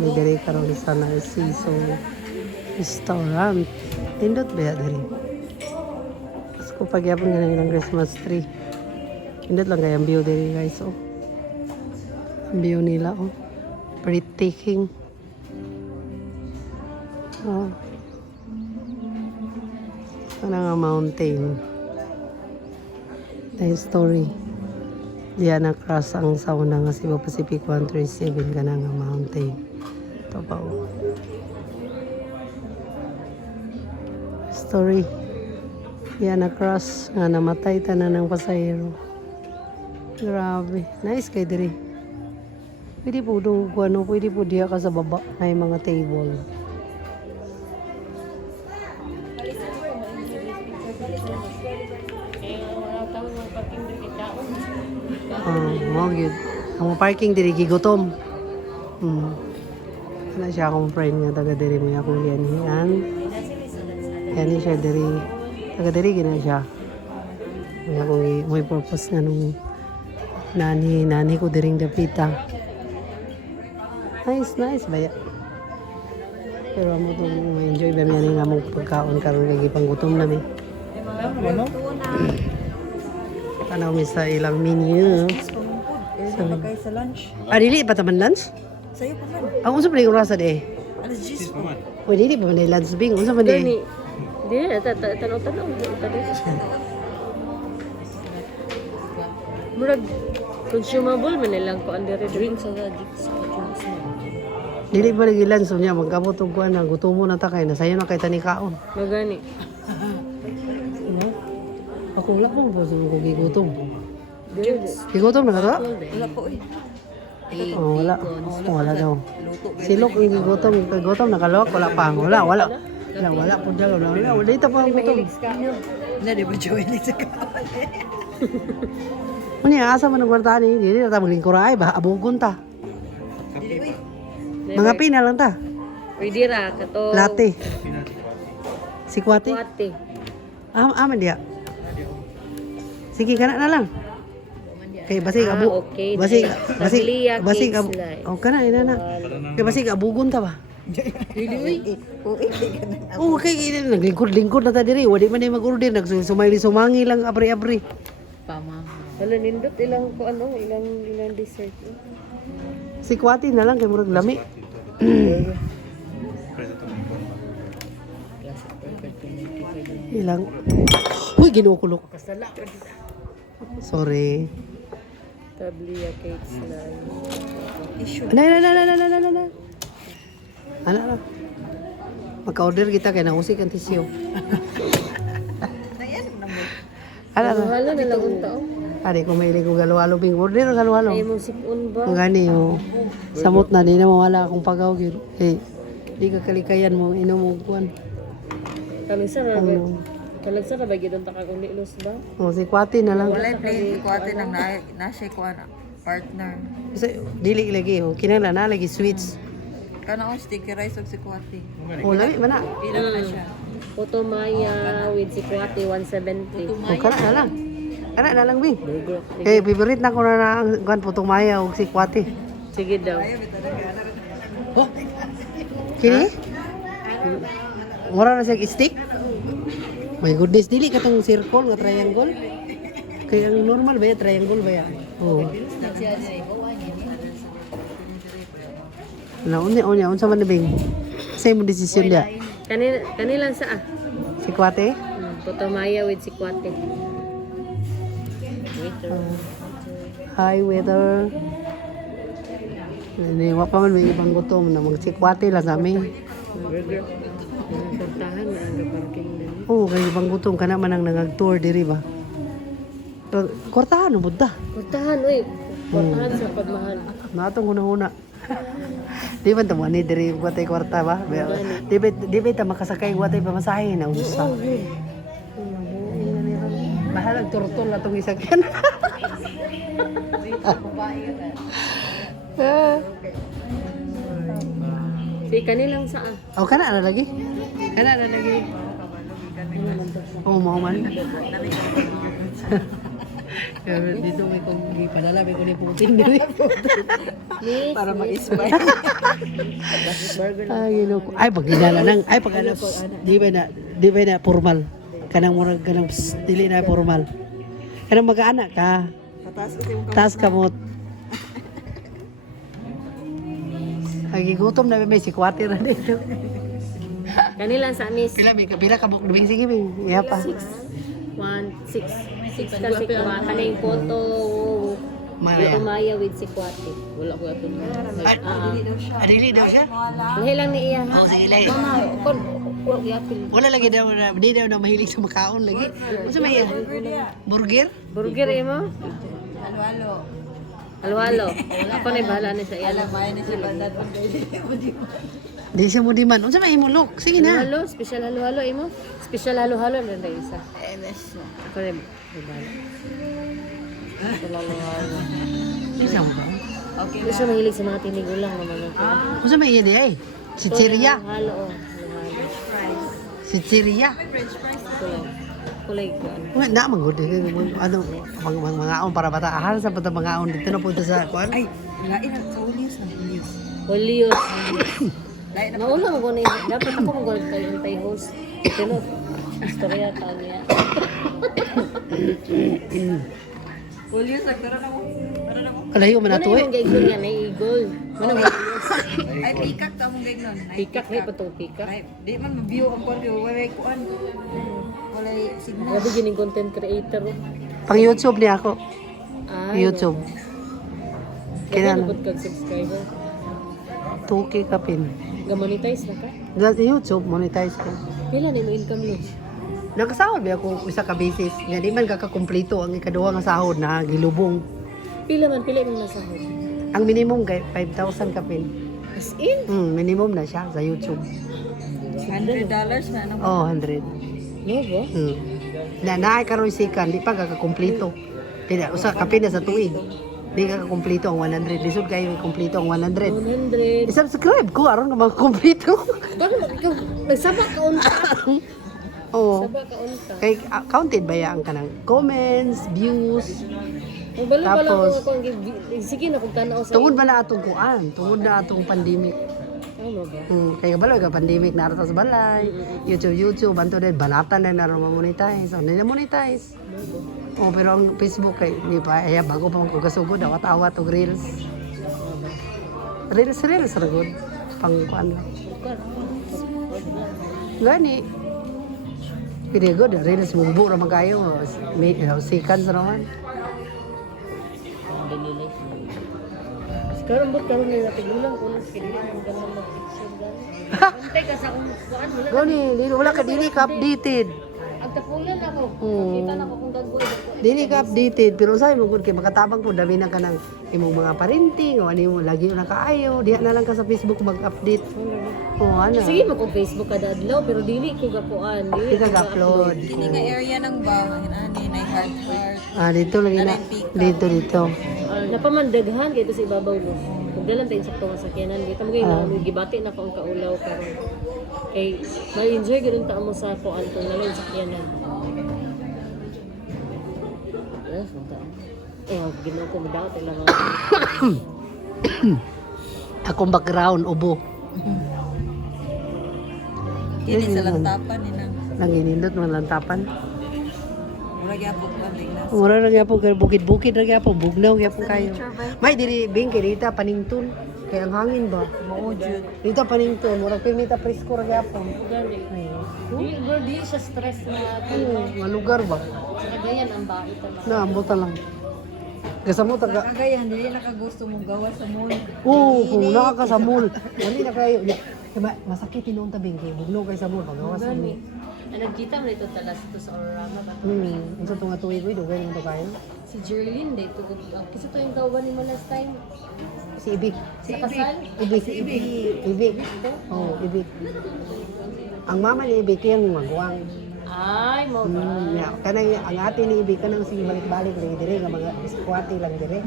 may diri karon sa Narciso Restaurant. Indot ba ya diri? Tapos ko pagyapon nga ng Christmas tree. Indot lang kaya ang view diri guys. Oh. Ang view nila oh. Breathtaking. Oh. Ano nga mountain. Nice story. Diyan na-cross ang sauna nga Cebu Pacific 137 ka na nga mountain. Ito pa oh. Story. Diyan na-cross nga namatay tanan ng pasahero. Grabe. Nice kay diri. Pwede po doon ano, pwede po diya ka sa baba na yung mga table. Mo gyud. Ang parking diri gigutom. Ana siya akong friend nga taga diri mo akong yanhian. Yani siya diri taga diri gina siya. May akong may purpose nga nung nani ko diring dapita. Nice baya. Pero amo to enjoy ba mi nga mong pagkaon karon kay gipanggutom na mi. Ano? Tanaw mi sa ilang menu. Kay sa lunch. Dili pa taman lunch? Sayo pa man. Ang unsa man yung rasa de? Alas 10 pa man. O dili pa man lunch bing, unsa man de? Dili tanaw. Murag consumable man nilang ko under drinks sa drinks. Dili ba lagi lunch niya magkabot og kuan na gutom mo na ta kay nasayo na kay tani kaon. Magani. Ako wala pa ba sa gigutom. Dili. Gigutom na ka to? Wala po eh. Oh, wala daw. Luto. Silok yung gutom nakalok wala pa. Wala po daw. Wala dito pa ang gutom. Na di ba join sa kawan eh. Muni asa man ang kwartahan ni, dili na ta maglingkod ay ba abugon ta. Dili uy. Mga pina lang ta. Pwede ra kato. Latte. Si Kwati. Kuwate. Aman dia. Sige kana na lang. Kay basig abu. Okay. Basig Basig abu. Oh kana ina na. Kay basig abugon ta ba? Dili uy. Oh kay naglingkod na ta diri. Wadi man ay mag-order sumangi lang abri-abri. Pamang. Wala nindot ilang ko ano, ilang dessert. Si Kwati na lang kay murag lami. Ilang. Uy, ginukulok. Sorry. Tablia cakes na. Ano. Magka-order kita kay nangusik ang tisyo. Ano. Halo na lang unta. Ari ko maili ko galo-halo bing order galo-halo. Ay mong sipon ba? Ang gani oh. Samot na di na mawala akong pagaw gyud. Eh, di ka kalikayan mo inom og kuan. Kalagsa na ba? Kalagsa na ba gyud ta ka kung nilos ba? Oh, si Kwati na lang. Wala play ko ate nang na siya ko partner. Kasi dili lagi oh. Kinala na lagi sweets. Kana on sticky rice og si Kuwati. Oh, lami man na. Pila na siya. Puto Maya with si Kuwati 170. Oh, kana na lang. Kana na lang bing. Eh, favorite na ko na ang kuan putong maya og si Kwati. Sige daw. Oh. Kini? Mura na siya stick? My goodness, dili katong circle nga triangle. Kaya ang normal ba ya triangle ba ya? Oh. Na unya unsa man bing? Say mo decision dia. Kanilang sa Si Kwate? Puto Maya with si Kuwati. Hi weather. Ni wa pa man may ibang gutom na mag si Kwate lang kami. Puntahan na ang parking na. Oh, kay ibang gutom kana man ang nagag-tour diri ba. Kortahan mo budda. Puntahan uy. Puntahan sa pagmahal. Natong una-una. Di ba tamo ni diri guwatay kwarta ba? Di ba ta makasakay guwatay pamasahe na usa. Bahalag turtol na itong isakyan. Si kanilang saan? Oh, kana na lagi? Kana na lagi? Oh, mo man. Pero dito may kong ipadala, may kong iputin din. Please. Para mag-inspire. Burger lang. Ay, ginoo ko. Ay, pag ginala nang, ay, pag ano, di ba na formal. Kanang murag, kanang, dili na formal. Kanang mag-anak ka, Pataas kasi yung taas kamot. Ay, gigutom na may sikwati na dito. Kanila sa amis. Pila kabuk na sige, iya pa. 1, 6. 6 kasi kuha. Kaning photo. Maya. Umaya with si Kwati. Wala ko ato. Adili daw siya? Lahi lang ni iya. Oo, sige, lahi. Mama, kon. Wala ko yapil. Wala lagi daw na, di daw na mahilig sa makaon lagi. Ano sa may burger? Burger mo? Halo-halo. Halo-halo. Ako na bahala na sa iya. Alamay na siya bandad. Di siya mo di man. Ano sa may imulok? Sige na. Halo-halo. Special halo-halo imo. Special halo-halo lang tayo isa. Ako na bahala. Halo-halo. Isa mo ba? Okay Hindi siya mahilig sa mga tinigulang naman ako. Ano sa may iya di ay? Chichiria. Halo, oh. Halo-halo. Chichiria. Kulay ko. Na magod ano mga aon para bata ahal sa pata mga aon dito na punta sa kuan. Ay, lain ang sa ulius na ulius. Holios. Lain na Nauna mo ni dapat ako mo gawin tayo yung host. Pero istorya ta niya. ulius, nagkaroon ako. Kalayo man Ano ato yung gaigol yan ay eagle. Ano ba? Ay, pikak ka mong gagnon. Pikak ay patong pikak. Ay, di man ma-view ang kwarto. Walay kuan. Walay signal. Grabe gining content creator. Pang YouTube ni ako. Ay, YouTube. Kaya Kailan? napod kag subscriber. 2K kapin. Ga-monetize na ka? Sa YouTube monetize ko. Kailan mo income nun? Nakasahod ba ako isa ka basis. Nga di man kakakumpleto ang ikaduha nga sahod na gilubong. Pila man masahod. Ang minimum kay 5,000 kapin. As in? Minimum na siya sa YouTube. $100 na ano. Oh, 100. No ba? Na naay karoy sikan di pa kakakumpleto. Pila usa kapin na sa tuig. Di ka kumpleto ang 100. Lisod kayo kumpleto ang 100. 100. I-subscribe ko aron nga makakumpleto. Bakit ikaw nagsabak ka unta? Oo. Sabak ka unta. Kay counted ba yan kanang comments, views. Balo-balo Tapos, ko ako. Sige na kung tanaw sa tungod ba na atong kuan? Tungod na atong pandemic. Tama ba? Kaya balo ka pandemic na sa balay. YouTube anto din banatan na naron monetize. Ano na monetize? Oh, pero ang Facebook kay di pa ay bago pa man ko kasugod awat-awat og reels. Reels ra gud. Pang kuan lang. Gani. Pili gud reels mumbu ra magayo. May sikan sa naman. Sekarang ba't karoon na natin ulang kung nasa kailangan ng ganun mag-picture gano'n? Antay ka sa kung kuhaan mo lang. Gani, wala ka dili ka updated. Ang tapulan ako. Oo. Kita na ko kung gagawin ako. Dili ka updated pero sa mo gud kay makatabang ko dami na ka ng imong mga parenting o ano mo lagi na kaayo diha na lang ka sa Facebook mag-update. Oh, ano? Sige mo kung Facebook kada adlaw pero dili ko gapuan. Di ka ga-upload. Hindi nga area ng bawang. Ani, na heart. Ah, dito lang ina. Dito. Napamandaghan kaya ito sa ibabaw mo. Kung dalan tayo sa masakyanan, kita mo kayo gibati na ko ang kaulaw pero kay ma-enjoy ganoon ta mo sa kuan kung nalang sakyanan. Yes, punta. Ginawa ko madawat lang mga Akong background ubo. Dili sa lantapan ni nang. Nanginindot ng lantapan. Mura gyapon ba tingnan. Mura na gyapon kay bukid-bukid na gyapon, bugnaw gyapon kayo. May diri bing kay dita panington. Kay ang hangin ba? Mao jud. Dita panington, mura permita presko ra gyapon. Di siya stress na Nga lugar ba? kagayan ang bahay talaga. Naambutan lang. Kasamo taga. Kagayan dili nakagusto mong gawa sa mall. Oo, kung naa ka sa mall. Dali na kayo. Diba, masakit tinuon tabing kay bugnaw kay sa mall pagawas sa mall. Nagkita mo nito talas ito sa Orama ba? Isa tunga tuwi ko, dugay naman to kayo. Si Jerlyn dito. Kasi ito yung kauban ni mo last time. Si Ibig. Sa kasal? Ibig. Oo, Ibig. Ang mama ni Ibig yung magwang. Ay, mo ba? Ya, kanay ang ate ni Ibi kanang sige balik-balik lagi dire nga mga squatty lang dire.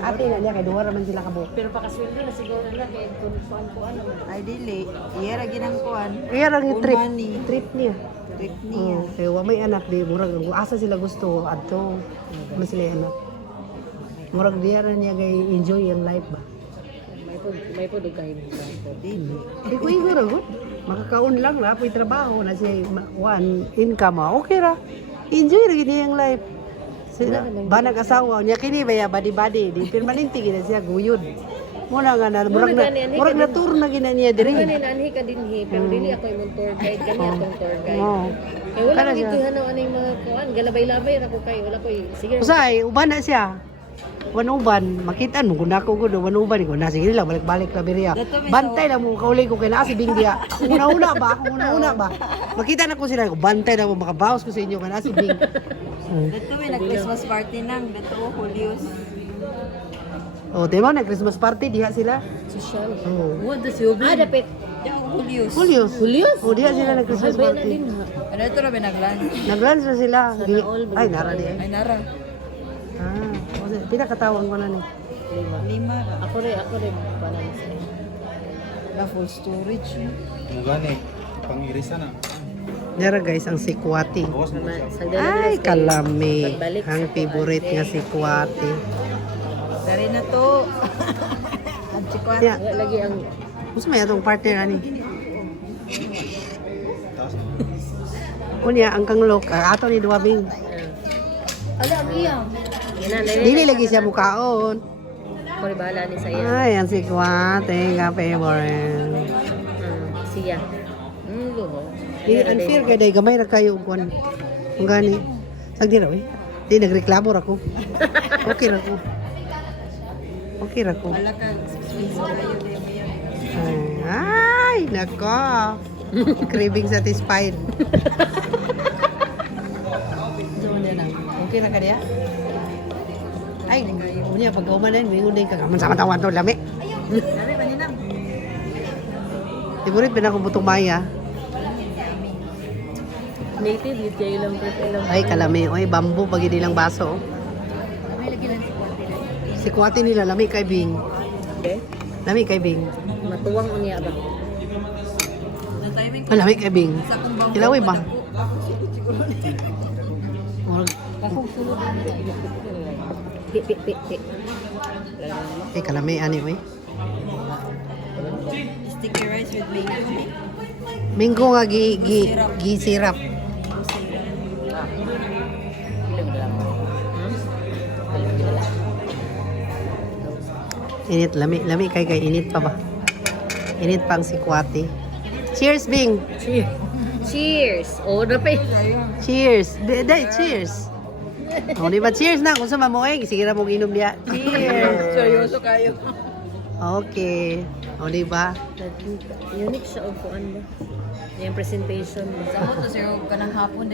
Ate na niya kay duha ra man sila kabuk. Pero pakasweldo na siguro na kay kung kuan naman. Ay dili, iya ra ginang kuan. Kaya lang Full trip. money. Trip niya. Trip niya. Oh, kaya wa may anak di murag asa sila gusto adto. Ano sila yung anak. Murag diya ra niya gay enjoy yung life ba. May po dugay mo. Dili. Di ko igor ako. Makakaon lang na apoy trabaho na siya one income okay ra. Enjoy ra gid yung life. Sila ba nag-asawa niya kini ba ya badi-badi di permanente gid siya guyod. Muna nga na murag na tour na gina niya Diri diri. ni nanhi ka dinhi pero dili ako imong tour guide kani akong tour guide. Oo. Kaya wala Kana ko siya. gituhan aning mga kuan galabay-labay ra ko kay wala ko sige. Usay uban na siya. Wanuban, makita mo kung ako ko wanuban ko na sige lang balik-balik na biriya. Bantay lang mo kauli ko kay naa si Bing dia. Una-una ba? Ako una-una ba? Makita na ko sila ko bantay na mo makabawas ko sa inyo kay naa si Bing. Dito may nag-Christmas party nang dito Julius. Oh, di ba na Christmas party diha sila? Social. Oh. What does you Ah, dapat. Diyan Julius. Julius. Julius? Oh, diha sila na Christmas Sabay na party. din ha. Ano ito ra binaglan? Naglunch na sila. Sana all, Ay, nara di. Ay nara. Ah, pinakatawan ko na ni. 5. 5 ra. Ako rin panan sa inyo. Na full storage. Mugani, pang-irisa na. Dara guys ang sikwati. Bawas mo siya. Sa Ay, kalami. Pagbalik Ang sa favorite nga sikwati. Dari na to. At chikwan. Yeah. Wala lagi ang Mas may atong partner ani. Taas. Unya ang kanglok ato ni Duwabing. Ala ang iyang. Dili lagi siya mukaon. Ako rin bahala ni saya. Ay, ang sikwate nga favorite. Siya. Luho. Dili unfair kay day gamay ra kayo kon. Kung gani. Sagdi ra oy. Di nagreklamo ra ko. Okay ra ko. Okay ra ko. Ala ka. Expensive kayo kayo ngayon. Ay, nako. Craving satisfied. Okay na ka diya? Ay, unya pag umanan, may unin ka kaman sa katawan to lami. Dari ba ninang? Favorite ba na akong butong maya? Native, yun kayo lang prepare lang. Ay, kalami. Oy, bamboo pag nilang baso. May lagi lang si Kwante na. Si kuwati nila, lami kay Bing. Okay? Lami kay Bing. Matuwang unya ba? Na timing Ah, lami kay Bing. sa kung bang Ilawi ba? Akong sunod ang pi. Eh, kalami, ani, oy. sticky rice with mango. Minggo nga gi sirap. Init, lami kay init pa ba? Init pang si Kwati. Cheers, Bing! Cheers! Oh, dapat. Cheers! Cheers! O, di ba? Cheers na! Kung sa mamuhay, sige na mong inom niya. Cheers! Seryoso kayo. Okay. O, di ba? Unique siya o kuan ba? Yung presentation ba? Sa mo to sir, kanang hapon